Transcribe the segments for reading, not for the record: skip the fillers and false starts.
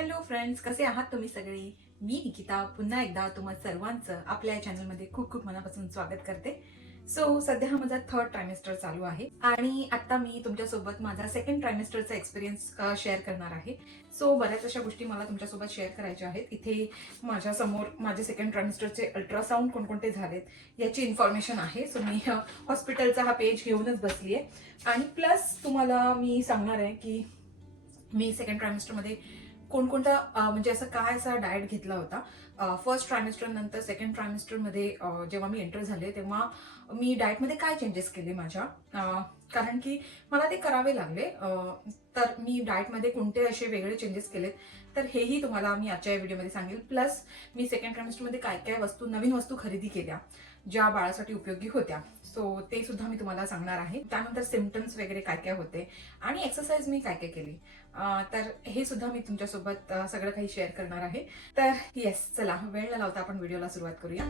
Hello friends, कसे आहात तुम्ही सगळे? मी निकिता पुन्हा एकदा तुम्हा सर्वांचं आपल्या या चॅनलमध्ये खूप खूप मनापासून स्वागत करते. सध्या हा माझा थर्ड ट्रायमेस्टर चालू आहे आणि आता मी तुमच्यासोबत माझा सेकंड ट्रायमेस्टरचा एक्सपिरियन्स शेअर करणार आहे. बऱ्याच अशा गोष्टी मला तुमच्यासोबत शेअर करायच्या आहेत. इथे माझ्या समोर माझे सेकंड ट्रायमेस्टरचे अल्ट्रासाऊंड कोणकोणते झालेत याची इन्फॉर्मेशन आहे. मी हॉस्पिटलचा हा पेज घेऊनच बसली आहे आणि प्लस तुम्हाला मी सांगणार आहे की मी सेकंड ट्रायमेस्टरमध्ये कोणकोणता म्हणजे असं काय असा डाएट घेतला होता. फर्स्ट ट्रायमेस्टर नंतर सेकंड ट्रायमेस्टरमध्ये जेव्हा मी एंटर झाले तेव्हा मी डाएटमध्ये काय चेंजेस केले माझ्या, कारण की मला ते करावे लागले. तर मी डाएटमध्ये कोणते असे वेगळे चेंजेस केलेत तर हेही तुम्हाला मी आजच्या व्हिडिओमध्ये सांगेल. प्लस मी सेकंड ट्रायमेस्टरमध्ये काय काय नवीन वस्तू खरेदी केल्या ज्या बाळासाठी उपयोगी होत्या. ते सुद्धा मी तुम्हाला सांगणार आहे. त्यानंतर सिम्पटम्स वगैरे काय काय होते आणि एक्सरसाइज मी काय काय केली, तर हे सुद्धा मी तुमच्यासोबत सगळं काही शेअर करणार आहे. तर येस, चला वेळ न लावता आपण व्हिडिओला सुरुवात करूया.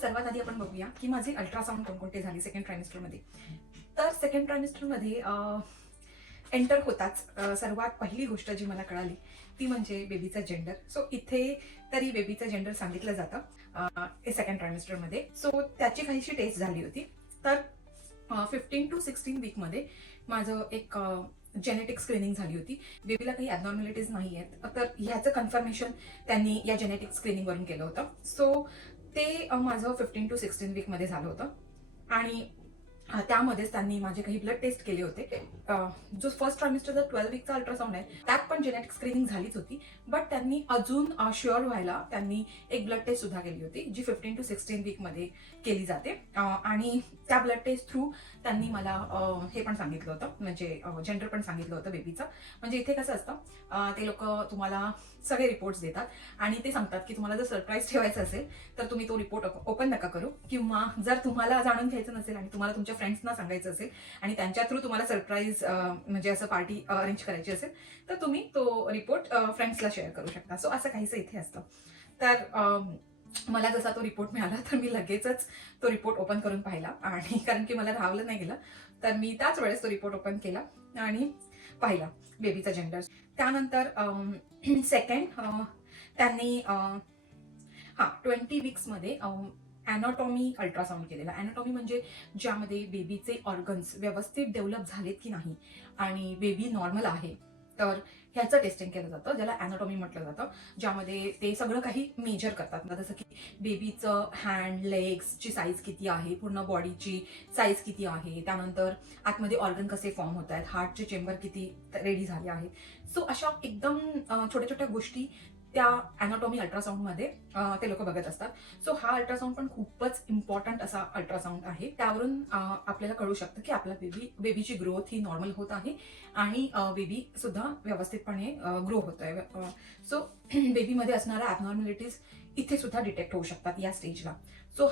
सर्वात आधी आपण बघूया की माझे अल्ट्रासाऊंड कोणकोणते झाले सेकंड ट्रायमेस्टरमध्ये. तर सेकंड ट्रायमेस्टरमध्ये एंटर होताच सर्वात पहिली गोष्ट जी मला कळाली ती म्हणजे बेबीचा जेंडर. इथे तरी बेबीचं जेंडर सांगितलं जातं सेकंड ट्रायमेस्टरमध्ये. त्याची काहीशी टेस्ट झाली होती. तर 15 to 16 वीकमध्ये माझं एक जेनेटिक स्क्रीनिंग झाली होती. बेबीला काही ॲबनॉर्मॅलिटीज नाही आहेत, तर ह्याचं कन्फर्मेशन त्यांनी या जेनेटिक स्क्रीनिंगवरून केलं होतं. ते माझं 15 to 16 वीकमध्ये झालं होतं आणि त्यामध्येच त्यांनी माझे काही ब्लड टेस्ट केले होते. जो फर्स्ट ट्रायमेस्टरचा 12 वीकचा अल्ट्रासाऊंड आहे त्यात पण जेनेटिक स्क्रीनिंग झालीच होती, बट त्यांनी अजून शुअर व्हायला त्यांनी एक ब्लड टेस्ट सुद्धा केली होती जी 15 to 16 वीकमध्ये केली जाते. आणि त्या ब्लड टेस्ट थ्रू त्यांनी मला हे पण सांगितलं होतं, म्हणजे जेंडर पण सांगितलं होतं बेबीचं. म्हणजे इथे कसं असतं, ते लोक तुम्हाला सगळे रिपोर्ट्स देतात आणि ते सांगतात की तुम्हाला जर सरप्राईज ठेवायचं असेल तर तुम्ही तो रिपोर्ट ओपन नका करू, किंवा जर तुम्हाला जाणून घ्यायचं नसेल आणि तुम्हाला तुमच्या फ्रेंड्सना सांगायचं असेल आणि त्यांच्या थ्रू तुम्हाला सरप्राईज म्हणजे असं पार्टी अरेंज करायची असेल तर तुम्ही तो रिपोर्ट फ्रेंड्सला शेअर करू शकता. असं काहीसं इथे असतं. तर मला जसा तो रिपोर्ट मिळाला तर मी लगेचच तो रिपोर्ट ओपन करून पाहिला, आणि कारण की मला राहवलं नाही गेलं तर मी त्याच वेळेस तो रिपोर्ट ओपन केला आणि पाहिला बेबीचा जेंडर. त्यानंतर सेकंड त्यांनी 20 वीक्समध्ये ॲनाटॉमी अल्ट्रासाऊंड केलेला. ॲनाटॉमी म्हणजे ज्यामध्ये बेबीचे ऑर्गन्स व्यवस्थित डेव्हलप झालेत की नाही आणि बेबी नॉर्मल आहे तर ह्याचं टेस्टिंग केलं जातं, ज्याला ॲनाटॉमी म्हटलं जातं. ज्यामध्ये ते सगळं काही मेजर करतात, जसं की बेबीचं हँड लेग्सची साईज किती आहे, पूर्ण बॉडीची साईज किती आहे, त्यानंतर आतमध्ये ऑर्गन कसे फॉर्म होत आहेत, हार्टचे चेंबर किती रेडी झाले आहेत. अशा एकदम छोट्या छोट्या गोष्टी त्या ॲनाटॉमी अल्ट्रासाऊंडमध्ये ते लोक बघत असतात. हा अल्ट्रासाऊंड पण खूपच इम्पॉर्टंट असा अल्ट्रासाऊंड आहे. त्यावरून आपल्याला कळू शकतं की आपला बेबीची ग्रोथ ही नॉर्मल होत आहे आणि बेबी सुद्धा व्यवस्थितपणे ग्रो होत आहे. बेबीमध्ये असणाऱ्या ॲबनॉर्मॅलिटीज इथे सुद्धा डिटेक्ट होऊ शकतात या स्टेजला.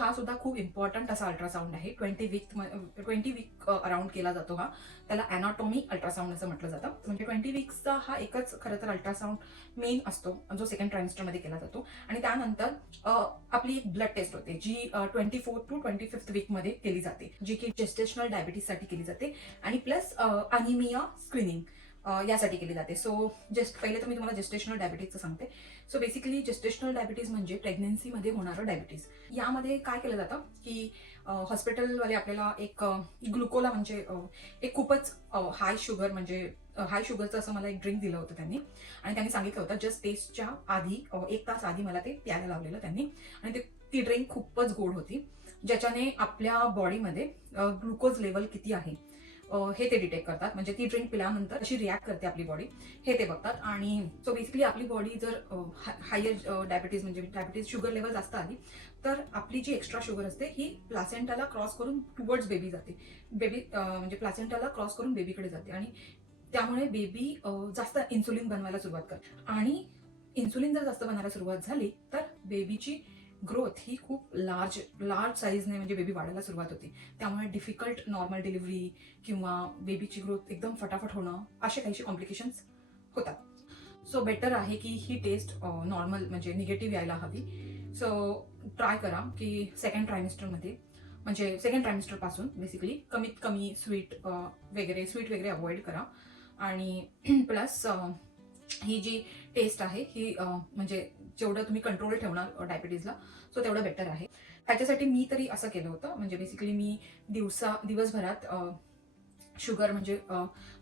हा सुद्धा खूप इम्पॉर्टंट असा अल्ट्रासाऊंड आहे. 20 वीक अराउंड केला जातो हा. त्याला ॲनाटॉमी अल्ट्रासाऊंड असं म्हटलं जातं. म्हणजे 20 वीक्सचा हा एकच खरं तर अल्ट्रासाऊंड मेन असतो जो सेकंड ट्रायमेस्टरमध्ये केला जातो. आणि त्यानंतर आपली एक ब्लड टेस्ट होते जी 24 to 25 वीकमध्ये केली जाते, जी की जेस्टेशनल डायबिटीससाठी केली जाते आणि प्लस अनिमिया स्क्रीनिंग यासाठी केली जाते. पहिले तर मी तुम्हाला जेस्टेशनल डायबिटीजचं सांगते. बेसिकली जेस्टेशनल डायबिटीज म्हणजे प्रेग्नन्सीमध्ये होणारं डायबिटीज. यामध्ये काय केलं जातं की हॉस्पिटलवाले आपल्याला एक ग्लुकोला म्हणजे एक खूपच हाय शुगर, म्हणजे हाय शुगरचं असं मला एक ड्रिंक दिलं होतं त्यांनी, आणि त्यांनी सांगितलं होतं जस्ट टेस्टच्या आधी 1 तास आधी मला ते प्यायला लावलेलं त्यांनी. आणि ती ड्रिंक खूपच गोड होती, ज्याच्याने आपल्या बॉडीमध्ये ग्लुकोज लेवल किती आहे हे ते डिटेक्ट करतात. म्हणजे ती ड्रिंक पिल्यानंतर कशी रिॲक्ट करते आपली बॉडी हे ते बघतात. आणि बेसिकली आपली बॉडी जर हायर डायबिटीज म्हणजे डायबिटीज शुगर लेवल जास्त आली तर आपली जी एक्स्ट्रा शुगर असते ही प्लासेंटाला क्रॉस करून टुवर्ड्स बेबी जाते. म्हणजे प्लासेंटाला क्रॉस करून बेबीकडे जाते आणि त्यामुळे बेबी जास्त इन्सुलिन बनवायला सुरुवात करते. आणि इन्सुलिन जर जास्त बनायला सुरुवात झाली तर बेबीची ग्रोथ ही खूप लार्ज साईजने म्हणजे बेबी वाढायला सुरुवात होते. त्यामुळे डिफिकल्ट नॉर्मल डिलिव्हरी किंवा बेबीची ग्रोथ एकदम फटाफट होणं असे काहीशी कॉम्प्लिकेशन्स होतात. सो बेटर आहे की ही टेस्ट नॉर्मल म्हणजे निगेटिव्ह यायला हवी. सो ट्राय करा की सेकंड ट्रायमिस्टरमध्ये म्हणजे सेकंड ट्रायमिस्टरपासून बेसिकली कमीत कमी स्वीट वगैरे अवॉइड करा. आणि प्लस ही जी टेस्ट आहे ही म्हणजे जेवढं तुम्ही कंट्रोल ठेवणार डायबिटीजला सो तेवढं बेटर आहे. ह्याच्यासाठी मी तरी असं केलं होतं, म्हणजे बेसिकली मी दिवसभरात शुगर म्हणजे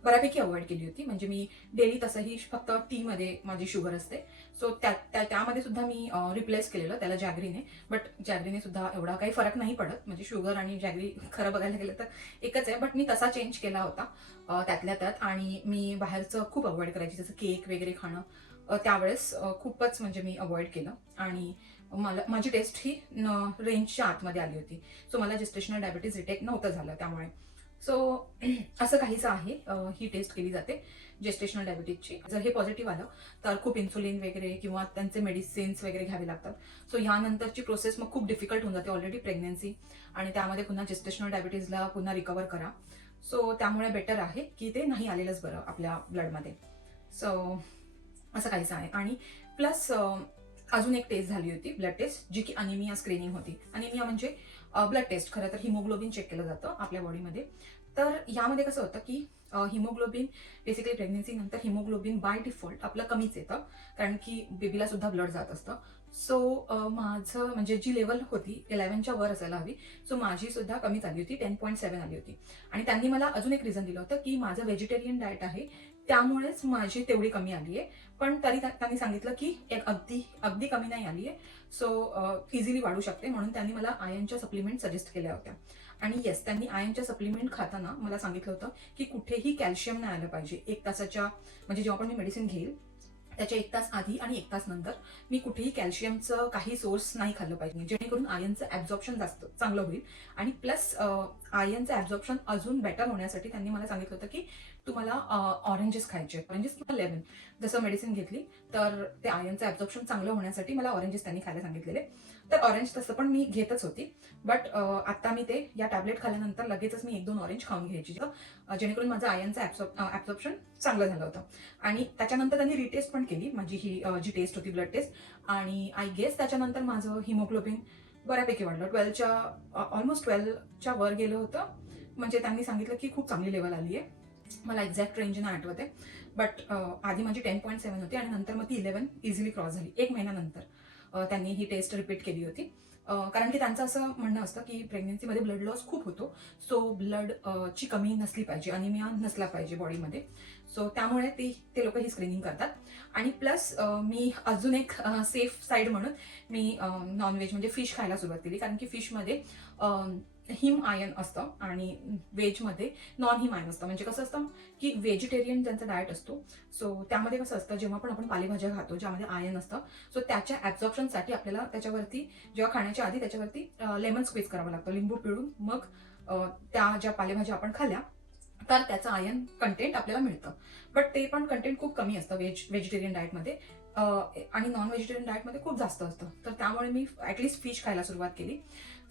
बऱ्यापैकी अवॉइड केली होती. म्हणजे मी डेली तसंही फक्त टीमध्ये माझी शुगर असते. सो त्यामध्ये सुद्धा मी रिप्लेस केलेलं त्याला जॅगरीने. बट जॅगरीने सुद्धा एवढा काही फरक नाही पडत. म्हणजे शुगर आणि जॅगरी खरं बघायला गेलं तर एकच आहे. बट मी तसा चेंज केला होता त्यातल्या त्यात. आणि मी बाहेरचं खूप अवॉइड करायची, जसं केक वगैरे खाणं त्यावेळेस खूपच म्हणजे मी अवॉइड केलं. आणि माझी टेस्ट ही रेंजच्या आतमध्ये आली होती. सो मला जेस्टेशनल डायबिटीज डिटेक्ट नव्हतं झालं त्यामुळे. सो असं काहीच आहे. ही टेस्ट केली जाते जेस्टेशनल डायबिटीजची. जर हे पॉझिटिव्ह आलं तर खूप इन्सुलिन वगैरे किंवा त्यांचे मेडिसिन्स वगैरे घ्यावे लागतात. सो ह्यानंतरची प्रोसेस मग खूप डिफिकल्ट होऊन जाते. ऑलरेडी प्रेग्नन्सी आणि त्यामध्ये पुन्हा जेस्टेशनल डायबिटीजला पुन्हा रिकवर करा. सो त्यामुळे बेटर आहे की ते नाही आलेलंच बरं आपल्या ब्लडमध्ये. सो असं काहीच आहे. आणि प्लस अजून एक टेस्ट झाली होती, ब्लड टेस्ट, जी की अनिमिया स्क्रीनिंग होती. अनिमिया म्हणजे ब्लड टेस्ट, खरं तर हिमोग्लोबिन चेक केलं जातं आपल्या बॉडीमध्ये. तर यामध्ये कसं होतं की हिमोग्लोबिन बेसिकली प्रेग्नन्सी नंतर हिमोग्लोबिन बाय डिफॉल्ट आपलं कमीच येतं, कारण की बेबीला सुद्धा ब्लड जात असतं. सो माझं म्हणजे जी लेवल होती 11च्या वर असायला हवी, सो माझी सुद्धा कमीच आली होती, 10.7 आली होती. आणि त्यांनी मला अजून एक रिझन दिलं होतं की माझं व्हेजिटेरियन डाएट आहे त्यामुळेच माझी तेवढी कमी आली आहे. पण तरी त्यांनी सांगितलं की एक अगदी कमी नाही आली आहे, सो इझिली वाढू शकते. म्हणून त्यांनी मला आयर्नच्या सप्लिमेंट सजेस्ट केल्या होत्या. आणि येस, त्यांनी आयर्नच्या सप्लिमेंट खाताना मला सांगितलं होतं की कुठेही कॅल्शियम नाही आलं पाहिजे 1 तासाच्या, म्हणजे जेव्हा पण मी मेडिसिन घेईल त्याच्या 1 तास आधी आणि 1 तास नंतर मी कुठेही कॅल्शियमचं काही सोर्स नाही खाल्लं पाहिजे, जेणेकरून आयर्नचं ॲब्झॉर्प्शन जास्त चांगलं होईल. आणि प्लस आयर्नचं ॲब्झॉर्प्शन अजून बेटर होण्यासाठी त्यांनी मला सांगितलं होतं की तुम्हाला ऑरेंजेस खायचे, ऑरेंजेस किंवा लेमन. जसं मेडिसिन घेतली तर ते आयर्नचं ॲब्झॉर्प्शन चांगलं होण्यासाठी मला ऑरेंजेस त्यांनी खायला सांगितलेले. तर ऑरेंज तसं पण मी घेतच होती. बट आता मी ते या टॅबलेट खाल्ल्यानंतर लगेचच मी 1-2 ऑरेंज खाऊन घ्यायची, जेणेकरून माझं आयर्नचं ॲब्झॉर्प्शन चांगलं झालं होतं. आणि त्याच्यानंतर त्यांनी रिटेस्ट पण केली माझी ही जी टेस्ट होती ब्लड टेस्ट. आणि आय गेस त्याच्यानंतर माझं हिमोग्लोबिन बऱ्यापैकी वाढलं. ऑलमोस्ट 12च्या वर गेलं होतं. म्हणजे त्यांनी सांगितलं की खूप चांगली लेवल आली आहे. मला एक्झॅक्ट रेंज नाही आठवत आहे. बट आधी माझी 10.7 होती आणि नंतर मग ती 11 इझिली क्रॉस झाली. 1 महिन्यानंतर त्यांनी ही टेस्ट रिपीट केली होती. कारण की त्यांचं असं म्हणणं असतं की प्रेग्नन्सीमध्ये ब्लड लॉस खूप होतो. सो ब्लड ची कमी नसली पाहिजे, अनिमिया नसला पाहिजे बॉडीमध्ये. सो त्यामुळे ते लोक ही स्क्रीनिंग करतात. आणि प्लस मी अजून एक सेफ साईड म्हणून मी नॉनव्हेज म्हणजे फिश खायला सुरुवात केली, कारण की फिशमध्ये हिम आयन असतं आणि व्हेजमध्ये नॉन हिम आयन असतं. म्हणजे कसं असतं की व्हेजिटेरियन ज्यांचा डाएट असतो, सो त्यामध्ये कसं असतं, जेव्हा पण आपण पालेभाज्या खातो ज्यामध्ये आयन असतं, सो त्याच्या ॲब्झॉर्प्शनसाठी आपल्याला त्याच्यावरती जेव्हा खाण्याच्या आधी त्याच्यावरती लेमन स्क्वीज करावं लागतं, लिंबू पिळून. मग त्या ज्या पालेभाज्या आपण खाल्ल्या तर त्याचं आयर्न कंटेंट आपल्याला मिळतं. बट ते पण कंटेंट खूप कमी असतं व्हेजिटेरियन डाएटमध्ये. आणि नॉन व्हेजिटेरियन डाएटमध्ये खूप जास्त असतं. तर त्यामुळे मी ॲटलिस्ट फिश खायला सुरुवात केली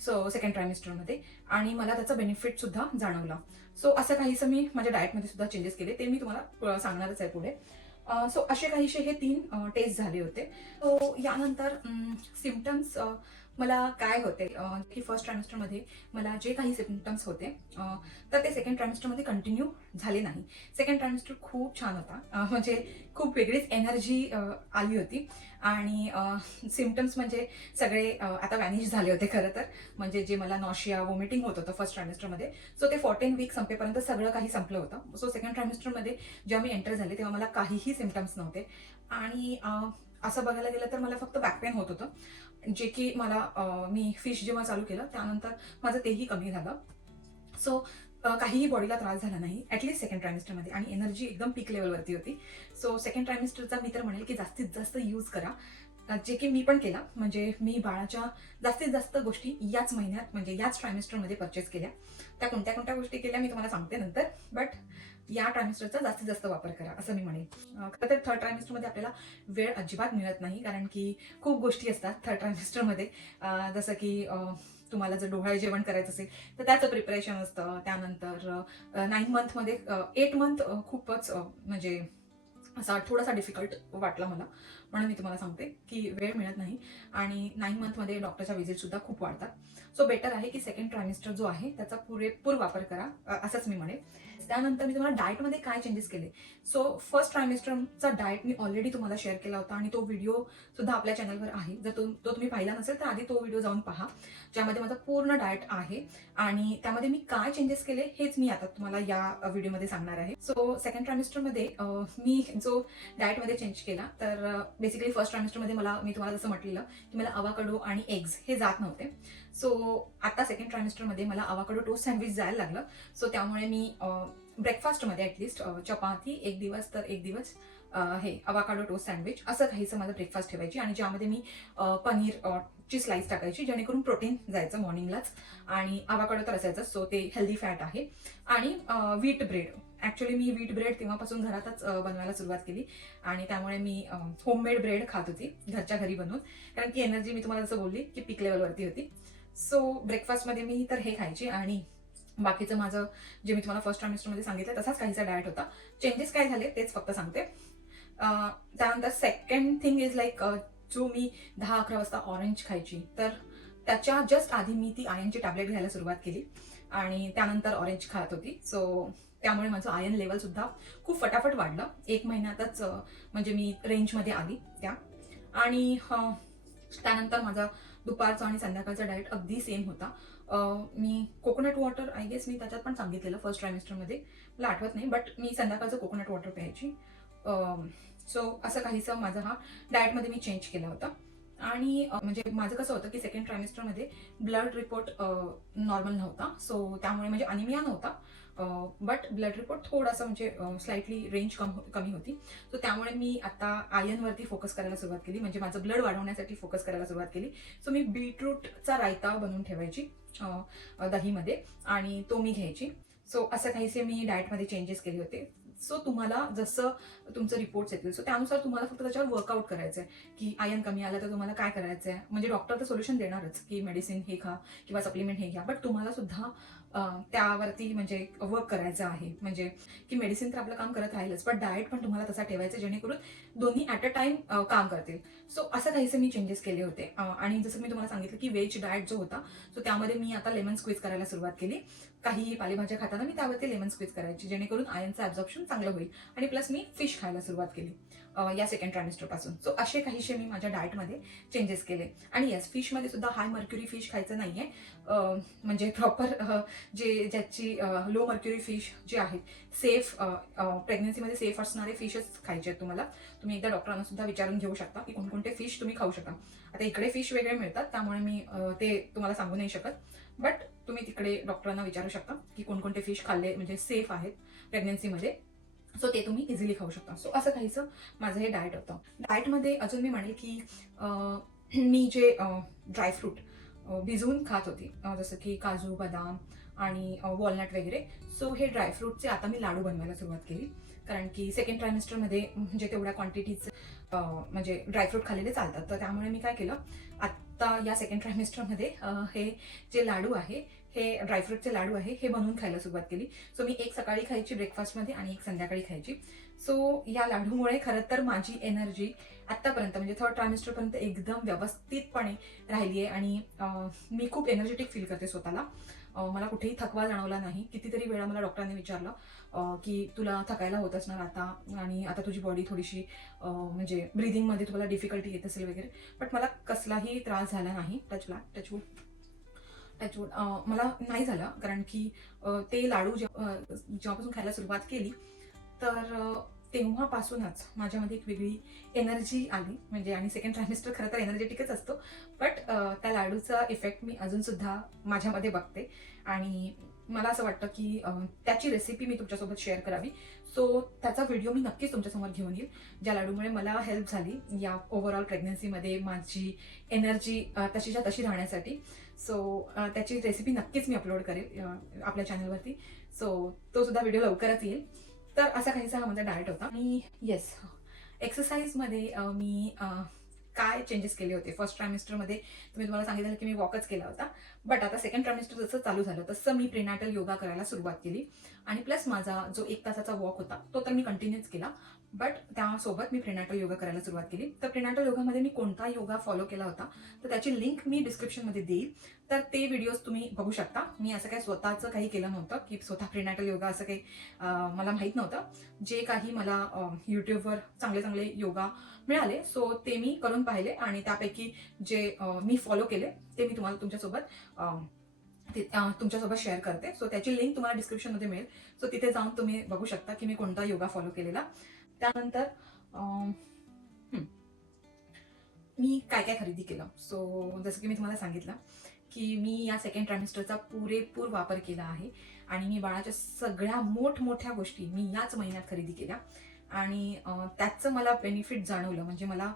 सो सेकंड ट्रायमिस्टरमध्ये. आणि मला त्याचा बेनिफिट सुद्धा जाणवला. सो असं काहीसं मी माझ्या डाएटमध्ये सुद्धा चेंजेस केले, ते मी तुम्हाला सांगणारच आहे पुढे. सो असे काहीसे हे 3 टेस्ट झाले होते. सो यानंतर सिम्पटम्स मला काय होते की फर्स्ट ट्रायमिस्टरमध्ये मला जे काही सिम्पटम्स होते तर ते सेकंड ट्रायमिस्टरमध्ये कंटिन्यू झाले नाही. सेकंड ट्रायमिस्टर खूप छान होता. म्हणजे खूप वेगळीच एनर्जी आली होती. आणि सिम्पटम्स म्हणजे सगळे आता व्हॅनिश झाले होते खरं तर. म्हणजे जे मला नॉशिया वॉमिटिंग होत होतं फर्स्ट ट्रायमिस्टरमध्ये, सो ते 14 वीक संपेपर्यंत सगळं काही संपलं होतं. सो सेकंड ट्रायमिस्टरमध्ये जेव्हा मी एंटर झाले तेव्हा मला काहीही सिम्पटम्स नव्हते. आणि असं बघायला गेलं तर मला फक्त बॅक पेन होत होतं, जे की मला मी फिश जेव्हा चालू केलं त्यानंतर माझं तेही कमी झालं. सो काहीही बॉडीला त्रास झाला नाही ॲटलिस्ट सेकंड ट्रायमिस्टरमध्ये. आणि एनर्जी एकदम पीक लेवलवरती होती. सो सेकंड ट्रायमिस्टरचा मी तर म्हणेल की जास्तीत जास्त यूज करा, जे की मी पण केला. म्हणजे मी बाळाच्या जास्तीत जास्त गोष्टी याच महिन्यात म्हणजे याच ट्रायमिस्टरमध्ये परचेस केल्या. त्या कोणत्या कोणत्या गोष्टी केल्या मी तुम्हाला सांगते नंतर. बट या ट्रायमिस्टरचा जास्तीत जास्त वापर करा असं मी म्हणेन. खरं तर थर्ड ट्रायमिस्टरमध्ये आपल्याला वेळ अजिबात मिळत नाही, कारण की खूप गोष्टी असतात थर्ड ट्रायमिस्टरमध्ये. जसं की तुम्हाला जर डोहाळे जेवण करायचं असेल तर त्याचं प्रिपरेशन असतं. त्यानंतर 9 मंथमध्ये 8 मंथ खूपच म्हणजे असा थोडासा डिफिकल्ट वाटला मला, म्हणून मी तुम्हाला सांगते की वेळ मिळत नाही आणि 9 मंथमध्ये डॉक्टरच्या व्हिजिटसुद्धा खूप वाढतात. सो बेटर आहे की सेकंड ट्रायमिस्टर जो आहे त्याचा पुरेपूर वापर करा, असंच मी म्हणेन. त्यानंतर मी तुम्हाला डाएटमध्ये काय चेंजेस केले. सो फर्स्ट ट्रायमिस्टरचा डाएट मी ऑलरेडी तुम्हाला शेअर केला होता आणि तो व्हिडिओ सुद्धा आपल्या चॅनलवर आहे. जर तो तुम्ही पाहिला नसेल तर आधी तो व्हिडिओ जाऊन पहा, ज्यामध्ये माझा पूर्ण डाएट आहे आणि त्यामध्ये मी काय चेंजेस केले हेच मी आता तुम्हाला या व्हिडिओमध्ये सांगणार आहे. सो सेकंड ट्रायमिस्टरमध्ये मी जो डाएटमध्ये चेंज केला, तर बेसिकली फर्स्ट ट्रायमिस्टरमध्ये मी तुम्हाला जसं म्हटलेलं की मला अवाकाडो आणि एग्स हे जात नव्हते. सो आता सेकंड ट्रायमिस्टरमध्ये मला अवाकाडो टोस्ट सँडविच जायला लागलं. सो त्यामुळे मी ब्रेकफास्टमध्ये ॲटलिस्ट चपाती एक दिवस तर एक दिवस हे अवाकाडो टोस्ट सँडविच असं काहीसं माझं ब्रेकफास्ट ठेवायची आणि ज्यामध्ये मी पनीर ची स्लाइस टाकायची, जेणेकरून प्रोटीन जायचं मॉर्निंगलाच आणि अवाकाडो तर असायचं, सो ते हेल्दी फॅट आहे. आणि व्हीट ब्रेड, ॲक्च्युली मी व्हीट ब्रेड तेव्हापासून घरातच बनवायला सुरुवात केली आणि त्यामुळे मी होममेड ब्रेड खात होती घरच्या घरी बनवून, कारण की एनर्जी मी तुम्हाला जसं बोलली की पीक लेवलवरती होती. सो ब्रेकफास्टमध्ये मी तर हे खायची आणि बाकीचं माझं जे मी तुम्हाला फर्स्ट ट्रायमिस्टरमध्ये सांगितलं तसाच काहीसा डाएट होता. चेंजेस काय झाले तेच फक्त सांगते. त्यानंतर सेकंड थिंग इज लाईक, जो मी 10-11 वाजता ऑरेंज खायची, तर त्याच्या जस्ट आधी मी ती आयर्नची टॅबलेट घ्यायला सुरुवात केली आणि त्यानंतर ऑरेंज खात होती. सो त्यामुळे माझं आयर्न लेवल सुद्धा खूप फटाफट वाढलं. 1 महिन्यातच म्हणजे मी रेंजमध्ये आली त्या. आणि त्यानंतर माझा दुपारचा आणि संध्याकाळचा डाएट अगदी सेम होता. मी कोकोनट वॉटर, आय गेस मी त्याच्यात पण सांगितलेलं फर्स्ट ट्रायमिस्टरमध्ये, मला आठवत नाही, बट मी संध्याकाळचं कोकोनट वॉटर प्यायची. सो असं काहीसं माझा हा डाएटमध्ये मी चेंज केला होता. आणि म्हणजे माझं कसं होतं की सेकंड ट्रायमिस्टरमध्ये ब्लड रिपोर्ट नॉर्मल नव्हता. सो त्यामुळे म्हणजे अनिमिया नव्हता, बट ब्लड रिपोर्ट थोडासा म्हणजे स्लाइटली रेंज कमी होती. सो त्यामुळे मी आता आयर्नवरती फोकस करायला सुरुवात केली, म्हणजे माझं ब्लड वाढवण्यासाठी फोकस करायला सुरुवात केली. सो मी बीटरूटचा रायता बनवून ठेवायची दहीमध्ये आणि तो मी घ्यायची. सो असं काहीसे मी डाएटमध्ये चेंजेस केले होते. सो तुम्हाला जसं तुमचं रिपोर्ट्स येतील, सो त्यानुसार तुम्हाला फक्त त्याच्यावर वर्कआउट करायचं आहे की आयर्न कमी आलं तर तुम्हाला काय करायचं आहे. म्हणजे डॉक्टर तर सोल्युशन देणारच की मेडिसिन हे खा किंवा सप्लिमेंट हे घ्या, बट तुम्हाला सुद्धा त्यावरती म्हणजे वर्क करायचं आहे. म्हणजे की मेडिसिन तर आपलं काम करत राहीलच, बट डाएट पण तुम्हाला तसा ठेवायचं जेणेकरून दोन्ही ॲट अ टाइम काम करतील. सो असं काहीसे मी चेंजेस केले होते. आणि जसं मी तुम्हाला सांगितलं की व्हेज डाएट जो होता, सो त्यामध्ये मी आता लेमन स्क्वीज करायला सुरुवात केली. काहीही पालेभाज्या खाताना मी त्यावरती लेमन स्क्वीज करायची, जेणेकरून आयर्नचं ॲब्झॉर्प्शन चांगलं होईल. आणि प्लस मी फिश खायला सुरुवात केली या सेकंड ट्रायमिस्टरपासून. सो असे काहीसे मी माझ्या डाएटमध्ये चेंजेस केले. आणि येस, फिशमध्ये सुद्धा हाय मर्क्युरी फिश खायचं नाही आहे. म्हणजे प्रॉपर ज्याची लो मर्क्युरी फिश जे आहेत, सेफ प्रेग्नन्सीमध्ये सेफ असणारे फिशच खायचे आहेत तुम्हाला. तुम्ही एकदा डॉक्टरांना सुद्धा विचारून घेऊ शकता की कोणकोणते फिश तुम्ही खाऊ शकता. आता इकडे फिश वेगळे मिळतात, त्यामुळे मी ते तुम्हाला सांगू नाही शकत, बट तुम्ही तिकडे डॉक्टरांना विचारू शकता की कोणकोणते फिश खाल्ले म्हणजे सेफ आहेत प्रेग्नन्सीमध्ये. सो ते तुम्ही इझिली खाऊ शकता. सो असं काहीसं माझं हे डाएट होतं. डाएटमध्ये अजून मी म्हणेल की मी जे ड्रायफ्रूट भिजवून खात होती, जसं की काजू, बदाम आणि वॉलनट वगैरे. सो हे ड्रायफ्रूटचे आता मी लाडू बनवायला सुरुवात केली, कारण की सेकंड ट्रायमिस्टरमध्ये म्हणजे तेवढ्या क्वांटिटीचे म्हणजे ड्रायफ्रूट खाल्लेले चालतात. तर त्यामुळे मी काय केलं, आत्ता या सेकंड ट्रायमिस्टरमध्ये हे जे लाडू आहे, हे ड्रायफ्रूटचे लाडू आहे, हे बनवून खायला सुरुवात केली. सो मी एक सकाळी खायची ब्रेकफास्टमध्ये आणि एक संध्याकाळी खायची. सो या लाडूमुळे खरं तर माझी एनर्जी आत्तापर्यंत म्हणजे थर्ड ट्रायमिस्टरपर्यंत एकदम व्यवस्थितपणे राहिली आहे आणि मी खूप एनर्जेटिक फील करते स्वतःला. मला कुठेही थकवा जाणवला नाही. कितीतरी वेळा मला डॉक्टरांनी विचारलं की तुला थकायला होत असणार आता आणि आता तुझी बॉडी थोडीशी म्हणजे ब्रिदिंगमध्ये तुम्हाला डिफिकल्टी येत असेल वगैरे, बट मला कसलाही त्रास झाला नाही. टचवूड मला नाही झालं, कारण की ते लाडू जेव्हापासून खायला सुरुवात केली तर तेव्हापासूनच माझ्यामध्ये एक वेगळी एनर्जी आली. म्हणजे आणि सेकंड ट्रायमिस्टर खरं तर एनर्जेटिकच असतो, बट त्या लाडूचा इफेक्ट मी अजूनसुद्धा माझ्यामध्ये बघते आणि मला असं वाटतं की त्याची रेसिपी मी तुमच्यासोबत शेअर करावी. सो त्याचा व्हिडिओ मी नक्कीच तुमच्यासमोर घेऊन येईल, ज्या लाडूमुळे मला हेल्प झाली या ओव्हरऑल प्रेग्नन्सीमध्ये माझी एनर्जी तशीच्या तशी राहण्यासाठी. सो त्याची रेसिपी नक्कीच मी अपलोड करेल आपल्या चॅनलवरती. सो तो सुद्धा व्हिडिओ लवकरच येईल. तर असा काहीसा हा माझा डाएट होता. आणि येस, एक्सरसाइजमध्ये मी काय चेंजेस केले होते. फर्स्ट ट्रायमिस्टरमध्ये मी तुम्हाला सांगितलं की मी वॉकच केला होता, बट आता सेकंड ट्रायमिस्टर जसं चालू झालं तसं मी प्रिनॅटल योगा करायला सुरुवात केली आणि प्लस माझा जो 1 तासाचा वॉक होता तो तर मी कंटिन्यूच केला. बट त्यासोबत मी प्रेनाटल योगा करायला सुरुवात केली. तर प्रेनाटल योगामध्ये मी कोणता योगा फॉलो केला होता तर त्याची लिंक मी डिस्क्रिप्शनमध्ये देईल. तर ते व्हिडिओज तुम्ही बघू शकता. मी असं काही स्वतःचं काही केलं नव्हतं की स्वतः प्रेनाटल योगा असं काही मला माहीत नव्हतं. जे काही मला यूट्यूबवर चांगले चांगले योगा मिळाले सो ते मी करून पाहिले आणि त्यापैकी जे मी फॉलो केले ते मी तुम्हाला तुमच्यासोबत शेअर करते. सो त्याची लिंक तुम्हाला डिस्क्रिप्शनमध्ये मिळेल. सो तिथे जाऊन तुम्ही बघू शकता की मी कोणता योगा फॉलो केलेला. त्यानंतर मी काय काय खरेदी केलं. सो जसं की मी तुम्हाला सांगितलं की मी या सेकंड ट्रायमिस्टरचा पुरेपूर वापर केला आहे आणि मी बाळाच्या सगळ्या मोठमोठ्या गोष्टी मी याच महिन्यात खरेदी केल्या आणि त्याचं मला बेनिफिट जाणवलं. म्हणजे मला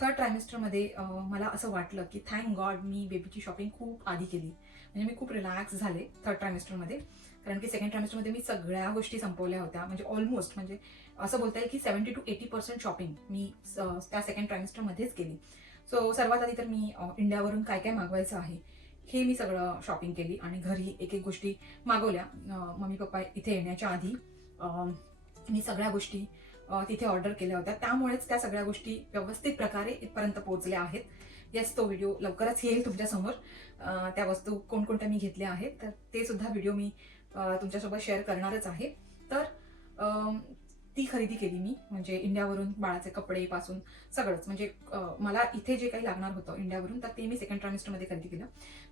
थर्ड ट्रायमिस्टरमध्ये मला असं वाटलं की थँक गॉड मी बेबीची शॉपिंग खूप आधी केली. म्हणजे मी खूप रिलॅक्स झाले थर्ड ट्रायमिस्टरमध्ये. कारण की सेकंड ट्रायमिस्टरमध्ये मी सगळ्या गोष्टी संपवल्या होत्या. म्हणजे ऑलमोस्ट म्हणजे असं बोलता येईल की 70 to 80% शॉपिंग मी त्या सेकंड ट्रायमिस्टरमध्येच केली. सो सर्वात आधी तर मी इंडियावरून काय काय मागवायचं आहे हे मी सगळं शॉपिंग केली आणि घरी एक एक गोष्टी मागवल्या. मम्मी पप्पा इथे येण्याच्या आधी मी सगळ्या गोष्टी तिथे ऑर्डर केल्या होत्या. त्यामुळेच त्या सगळ्या गोष्टी व्यवस्थित प्रकारे इथपर्यंत पोहोचल्या आहेत. येस, तो व्हिडिओ लवकरच येईल तुमच्यासमोर. त्या वस्तू कोणकोणत्या मी घेतल्या आहेत तर ते सुद्धा व्हिडिओ मी तुमच्यासोबत शेअर करणारच आहे. तर ती खरेदी केली मी. म्हणजे इंडियावरून बाळाचे कपडे पासून सगळंच. म्हणजे मला इथे जे काही लागणार होतं इंडियावरून तर ते मी सेकंड ट्रायमिस्टरमध्ये खरेदी केलं.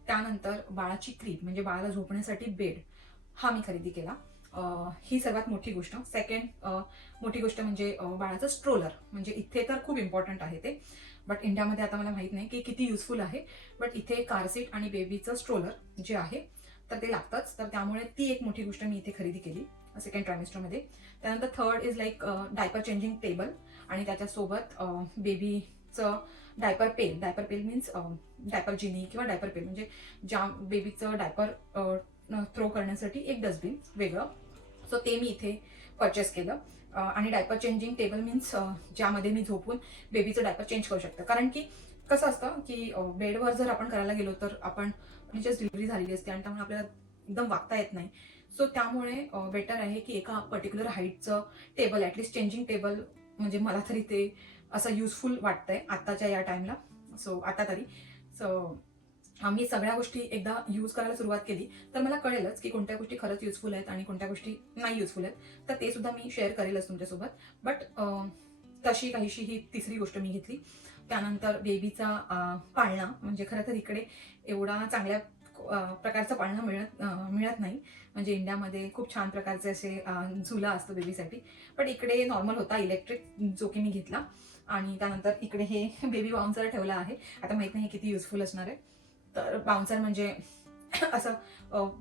त्यानंतर बाळाची क्रीब म्हणजे बाळाला झोपण्यासाठी बेड हा मी खरेदी केला. ही सर्वात मोठी गोष्ट. सेकंड मोठी गोष्ट म्हणजे बाळाचं स्ट्रोलर. म्हणजे इथे तर खूप इम्पॉर्टंट आहे ते. बट इंडियामध्ये आता मला माहित नाही की किती युजफुल आहे. बट इथे कार सीट आणि बेबीचं स्ट्रोलर जे आहे तर ते लागतंच. तर त्यामुळे ती एक मोठी गोष्ट मी इथे खरेदी केली सेकंड ट्रायमिस्टरमध्ये. त्यानंतर third is like diaper changing table आणि त्याच्यासोबत बेबीचं डायपर पेल मीन्स डायपर जिनी किंवा डायपर पेल म्हणजे ज्या बेबीचं डायपर थ्रो करण्यासाठी एक डस्टबिन वेगळं. सो ते मी इथे परचेस केलं. आणि डायपर चेंजिंग टेबल मीन्स ज्यामध्ये मी झोपून बेबीचं डायपर चेंज करू शकतो. कारण की कसं असतं की बेडवर जर आपण करायला गेलो तर आपण जस्ट डिलिव्हरी झालेली असते आणि त्यामुळे आपल्याला एकदम वागता येत नाही. सो त्यामुळे बेटर आहे की एका पर्टिक्युलर हाईटचं टेबल ॲटलिस्ट चेंजिंग टेबल म्हणजे मला तरी ते असं युजफुल वाटतंय आत्ताच्या या टाईमला. सो आता तरी मी सगळ्या गोष्टी एकदा यूज करायला सुरुवात केली तर मला कळेलच की कोणत्या गोष्टी खरंच युजफुल आहेत आणि कोणत्या गोष्टी नाही युजफुल आहेत. तर ते सुद्धा मी शेअर करेलच तुमच्यासोबत. बट तशी काहीशी ही तिसरी गोष्ट मी घेतली. त्यानंतर बेबीचा पाळणा. म्हणजे खरं तर इकडे एवढा चांगल्या प्रकारचं पाळणं मिळत नाही. म्हणजे इंडियामध्ये खूप छान प्रकारचे असे झुला असतो बेबीसाठी. पण इकडे नॉर्मल होता इलेक्ट्रिक जो की मी घेतला. आणि त्यानंतर इकडे हे बेबी बाउन्सर ठेवला आहे. आता माहित नाही किती युजफुल असणार आहे. तर बाउन्सर म्हणजे असं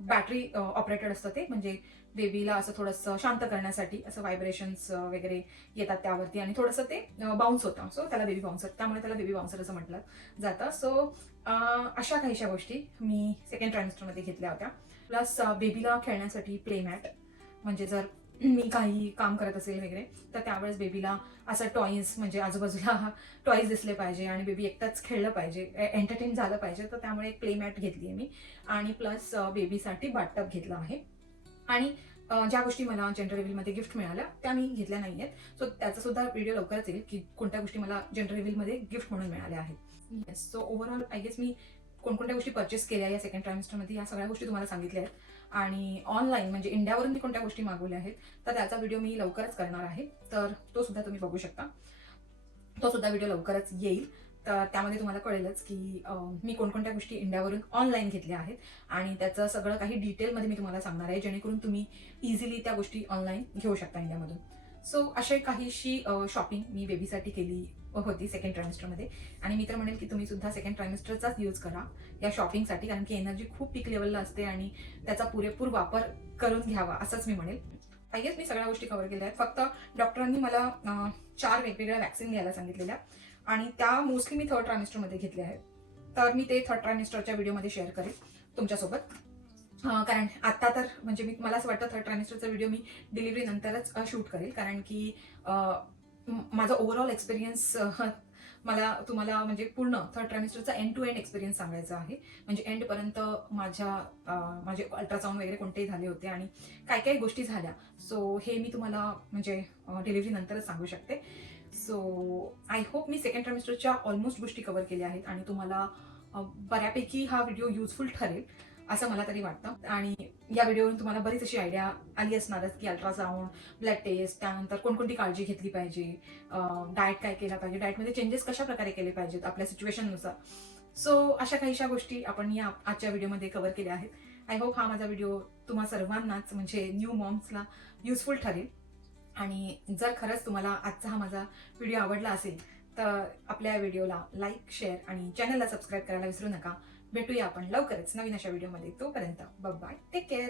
बॅटरी ऑपरेटेड असतं ते. म्हणजे बेबीला असं थोडंसं शांत करण्यासाठी असं व्हायब्रेशन्स वगैरे येतात त्यावरती आणि थोडंसं ते बाउन्स होतं. सो त्याला बेबी बाउन्सर, त्यामुळे त्याला बेबी बाउन्सर असं म्हटलं जातं. सो अशा काहीशा गोष्टी मी सेकंड ट्रायमिस्टरमध्ये घेतल्या होत्या. प्लस बेबीला खेळण्यासाठी प्ले मॅट. म्हणजे जर मी काही काम करत असेल वगैरे तर त्यावेळेस बेबीला असं टॉईज म्हणजे आजूबाजूला टॉईज दिसले पाहिजे आणि बेबी एकटाच खेळलं पाहिजे, एंटरटेन झालं पाहिजे. तर त्यामुळे एक प्ले मॅट घेतली आहे मी. आणि प्लस बेबीसाठी बाथटब घेतला आहे. आणि ज्या गोष्टी मला जेंडर रिव्हीलमध्ये गिफ्ट मिळाल्या त्या मी घेतल्या नाही आहेत. सो त्याचा सुद्धा व्हिडिओ लवकरच येईल की कोणत्या गोष्टी मला जेंडर रिव्हीलमध्ये गिफ्ट म्हणून मिळाल्या आहेत. Yes, so overall I guess मी कोणकोणत्या गोष्टी परचेस केल्या या सेकंड ट्रायमिस्टरमध्ये या सगळ्या गोष्टी तुम्हाला सांगितल्या आहेत. आणि ऑनलाईन म्हणजे इंडियावरून मी कोणत्या गोष्टी मागवल्या आहेत तर त्याचा व्हिडिओ मी लवकरच करणार आहे. तर तो सुद्धा तुम्ही बघू शकता. तो सुद्धा व्हिडिओ लवकरच येईल. तर त्यामध्ये तुम्हाला कळेलच की मी कोणकोणत्या गोष्टी इंडियावरून ऑनलाईन घेतल्या आहेत आणि त्याचं सगळं काही डिटेलमध्ये मी तुम्हाला सांगणार आहे जेणेकरून तुम्ही इझिली त्या गोष्टी ऑनलाईन घेऊ शकता इंडियामधून. सो असे काहीशी शॉपिंग मी बेबीसाठी केली होती सेकंड ट्रायमिस्टरमध्ये. आणि मी तर म्हणेल की तुम्ही सुद्धा सेकंड ट्रायमिस्टरचाच यूज करा या शॉपिंगसाठी. कारण की एनर्जी खूप पीक लेवलला असते आणि त्याचा पुरेपूर वापर करून घ्यावा असंच मी म्हणेल. आय गेस मी सगळ्या गोष्टी कव्हर केल्या आहेत. फक्त डॉक्टरांनी मला 4 वेगवेगळ्या वॅक्सिन घ्यायला सांगितलेल्या आणि त्या मोस्टली मी थर्ड ट्रायमिस्टरमध्ये घेतल्या आहेत. तर मी ते थर्ड ट्रायमिस्टरच्या व्हिडिओमध्ये शेअर करेन तुमच्यासोबत. कारण आत्ता तर म्हणजे मला असं वाटतं थर्ड ट्रायमिस्टरचा व्हिडिओ मी डिलिव्हरी नंतरच शूट करेल. कारण की माझा ओव्हरऑल एक्सपिरियन्स मला तुम्हाला म्हणजे पूर्ण थर्ड ट्रायमिस्टरचा एंड टू एंड एक्सपिरियन्स सांगायचा आहे. म्हणजे एंडपर्यंत माझे अल्ट्रासाऊंड वगैरे कोणतेही झाले होते आणि काय काय गोष्टी झाल्या. सो हे मी तुम्हाला म्हणजे डिलिव्हरी नंतरच सांगू शकते. सो आय होप मी सेकंड ट्रायमिस्टरच्या ऑलमोस्ट गोष्टी कव्हर केल्या आहेत आणि तुम्हाला बऱ्यापैकी हा व्हिडिओ युजफुल ठरेल असं मला तरी वाटतं. आणि या व्हिडिओवरून तुम्हाला बरीच अशी आयडिया आली असणारच की अल्ट्रासाऊंड, ब्लड टेस्ट, त्यानंतर कोणकोणती काळजी घेतली पाहिजे, डाएट काय केला पाहिजे, डाएटमध्ये चेंजेस कशा प्रकारे केले पाहिजेत आपल्या सिच्युएशननुसार. सो अशा काहीशा गोष्टी आपण या आजच्या व्हिडिओमध्ये कव्हर केल्या आहेत. आय होप हा माझा व्हिडिओ तुम्हा सर्वांनाच म्हणजे न्यू मॉम्सला युजफुल ठरेल. आणि जर खरंच तुम्हाला आजचा हा माझा व्हिडिओ आवडला असेल तर आपल्या व्हिडिओला लाईक, शेअर आणि चॅनलला सबस्क्राईब करायला विसरू नका. भेटूया आपण लवकरच नवीन अशा व्हिडिओमध्ये. तोपर्यंत बाय, टेक केअर.